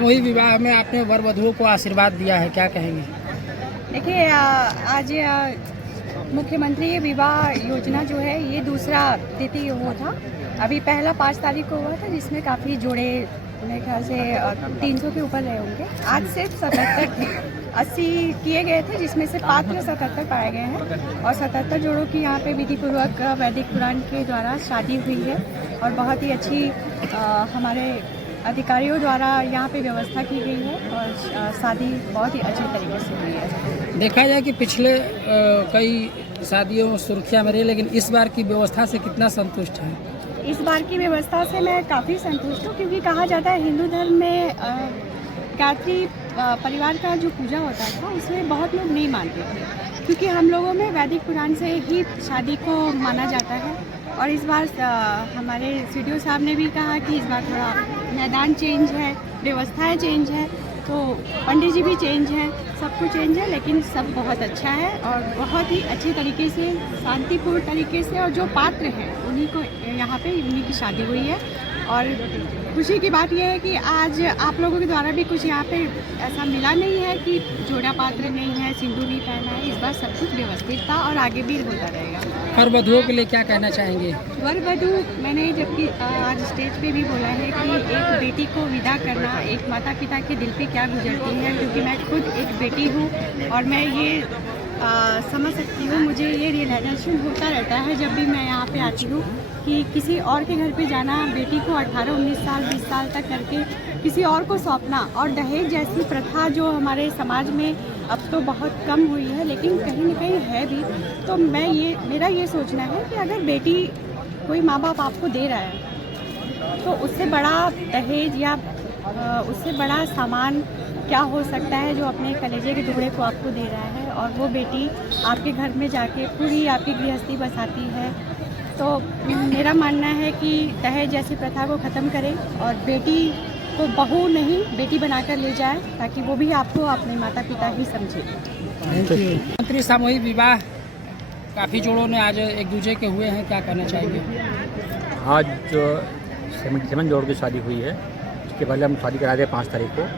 वही विवाह में आपने वर वधुओं को आशीर्वाद दिया है, क्या कहेंगे? देखिए, आज मुख्यमंत्री विवाह योजना जो है ये दूसरा द्वितीय वो था। अभी पहला 5 तारीख को हुआ था, जिसमें काफ़ी जोड़े मेरे ख्याल से 300 के ऊपर रहे होंगे। आज सिर्फ 77 थे, 80 किए गए थे, जिसमें से पात्र 77 पाए गए हैं और 77 जोड़ों की यहाँ पे विधिपूर्वक वैदिक पुराण के द्वारा शादी हुई है और बहुत ही अच्छी हमारे अधिकारियों द्वारा यहाँ पे व्यवस्था की गई है और शादी बहुत ही अच्छे तरीके से हुई है। देखा जाए कि पिछले कई शादियों में सुर्खियाँ में रही, लेकिन इस बार की व्यवस्था से कितना संतुष्ट है? इस बार की व्यवस्था से मैं काफ़ी संतुष्ट हूँ, क्योंकि कहा जाता है हिंदू धर्म में गायत्री परिवार का जो पूजा होता था उसमें बहुत लोग नहीं मानते थे, क्योंकि हम लोगों में वैदिक पुराण से ही शादी को माना जाता है। और इस बार हमारे सीडीओ साहब ने भी कहा कि इस बार थोड़ा मैदान चेंज है, व्यवस्थाएं चेंज है, तो पंडित जी भी चेंज हैं, सब कुछ चेंज है, लेकिन सब बहुत अच्छा है और बहुत ही अच्छे तरीके से शांतिपूर्ण तरीके से, और जो पात्र हैं उन्हीं को यहाँ पे उन्हीं की शादी हुई है। और खुशी की बात यह है कि आज आप लोगों के द्वारा भी कुछ यहाँ पे ऐसा मिला नहीं है कि जोड़ा पात्र नहीं है, सिंदूर नहीं पहना है। इस बार सब कुछ व्यवस्थित था और आगे भी होता रहेगा। वर वधुओं के लिए क्या कहना चाहेंगे? वर वधु, मैंने जबकि आज स्टेज पे भी बोला है कि एक बेटी को विदा करना एक माता पिता के दिल पे क्या गुजरती है, क्योंकि मैं खुद एक बेटी हूँ और मैं ये समझ सकती हूँ, मुझे ये रियलाइजेशन होता रहता है जब भी मैं यहाँ पे आती हूँ कि किसी और के घर पे जाना, बेटी को 18, 19 साल 20 साल तक करके किसी और को सौंपना, और दहेज जैसी प्रथा जो हमारे समाज में अब तो बहुत कम हुई है लेकिन कहीं ना कहीं है भी। तो मेरा ये सोचना है कि अगर बेटी कोई माँ बाप आपको दे रहा है तो उससे बड़ा दहेज या उससे बड़ा सामान क्या हो सकता है जो अपने कलेजे के टुकड़े को आपको दे रहा है, और वो बेटी आपके घर में जाके पूरी आपकी गृहस्थी बसाती है। तो मेरा मानना है कि दहेज जैसी प्रथा को ख़त्म करें और बेटी को बहू नहीं बेटी बनाकर ले जाए, ताकि वो भी आपको अपने माता पिता ही समझे। मुख्यमंत्री सामूहिक विवाह काफ़ी जोड़ों ने आज एक दूसरे के हुए हैं, क्या कहना चाहेंगे? आज जो 77 जोड़ की शादी हुई है, इसके पहले हम शादी कराए थे 5 तारीख को,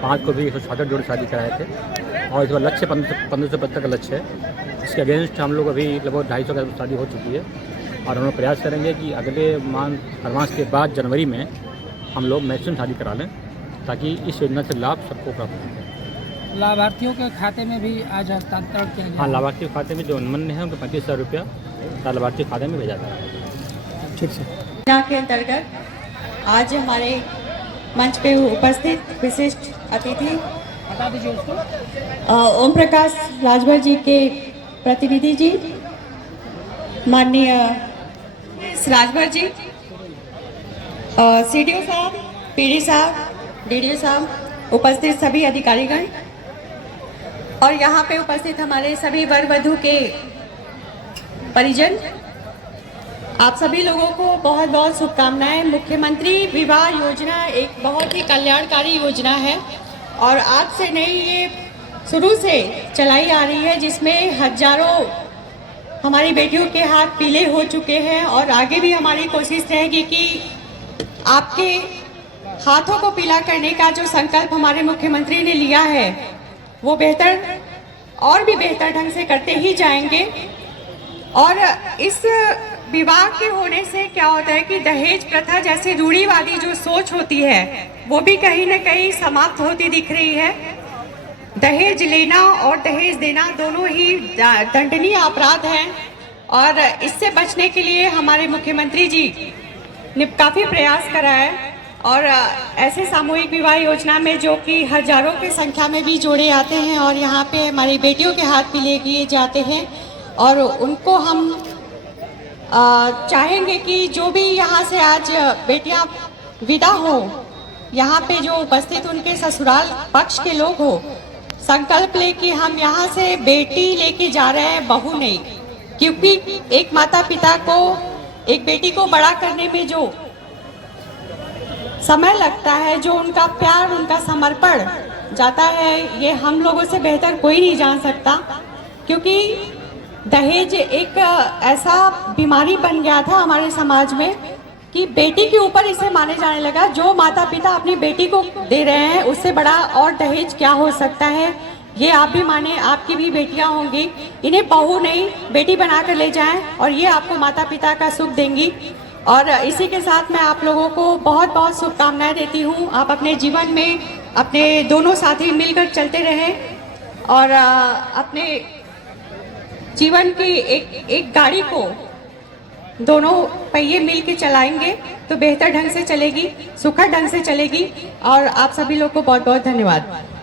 5 को भी 166 जोड़ शादी कराए थे और इसका लक्ष्य 1575 का लक्ष्य है। इसके अगेंस्ट हम लोग अभी लगभग 250 का शादी हो चुकी है और हम लोग प्रयास करेंगे कि अगले मास के बाद जनवरी में हम लोग मैक्सिमम शादी करा लें, ताकि इस योजना से लाभ सबको प्राप्त हो। लाभार्थियों के खाते में भी आज हस्तांतरण किया गया? हाँ, लाभार्थी खाते में जो उन्मन्य है उनको 35,000 रुपया लाभार्थी खाते में भेजा जाएगा। ठीक से योजना के अंतर्गत आज हमारे मंच पे उपस्थित विशिष्ट अतिथि बता दीजिए उसको। ओम प्रकाश राजभर जी के प्रतिनिधि जी, माननीय राजभर जी, सीडीओ साहब, पीडी साहब, डीडीओ साहब, उपस्थित सभी अधिकारीगण और यहाँ पे उपस्थित हमारे सभी वर वधू के परिजन, आप सभी लोगों को बहुत बहुत शुभकामनाएं। मुख्यमंत्री विवाह योजना एक बहुत ही कल्याणकारी योजना है और आज से नहीं, ये शुरू से चलाई आ रही है, जिसमें हजारों हमारी बेटियों के हाथ पीले हो चुके हैं और आगे भी हमारी कोशिश रहेगी कि आपके हाथों को पीला करने का जो संकल्प हमारे मुख्यमंत्री ने लिया है वो बेहतर और भी बेहतर ढंग से करते ही जाएंगे। और इस विवाह के होने से क्या होता है कि दहेज प्रथा जैसी रूढ़िवादी जो सोच होती है वो भी कहीं ना कहीं समाप्त होती दिख रही है। दहेज लेना और दहेज देना दोनों ही दंडनीय अपराध हैं और इससे बचने के लिए हमारे मुख्यमंत्री जी ने काफ़ी प्रयास करा है और ऐसे सामूहिक विवाह योजना में जो कि हजारों की संख्या में भी जोड़े आते हैं और यहाँ पे हमारी बेटियों के हाथ पीले किए जाते हैं और उनको हम चाहेंगे कि जो भी यहाँ से आज बेटियाँ विदा हो, यहाँ पे जो उपस्थित उनके ससुराल पक्ष के लोग हो, संकल्प ले कि हम यहाँ से बेटी लेके जा रहे हैं, बहू नहीं। क्योंकि एक माता पिता को एक बेटी को बड़ा करने में जो समय लगता है, जो उनका प्यार, उनका समर्पण जाता है, ये हम लोगों से बेहतर कोई नहीं जान सकता। क्योंकि दहेज एक ऐसा बीमारी बन गया था हमारे समाज में कि बेटी के ऊपर इसे माने जाने लगा। जो माता पिता अपनी बेटी को दे रहे हैं उससे बड़ा और दहेज क्या हो सकता है। ये आप भी माने, आपकी भी बेटियां होंगी, इन्हें बहू नहीं बेटी बनाकर ले जाएं और ये आपको माता पिता का सुख देंगी। और इसी के साथ मैं आप लोगों को बहुत बहुत शुभकामनाएं देती हूँ। आप अपने जीवन में अपने दोनों साथी मिलकर चलते रहें और अपने जीवन की एक गाड़ी को दोनों पहिए मिल के चलाएंगे तो बेहतर ढंग से चलेगी, सुखद ढंग से चलेगी। और आप सभी लोग को बहुत बहुत धन्यवाद।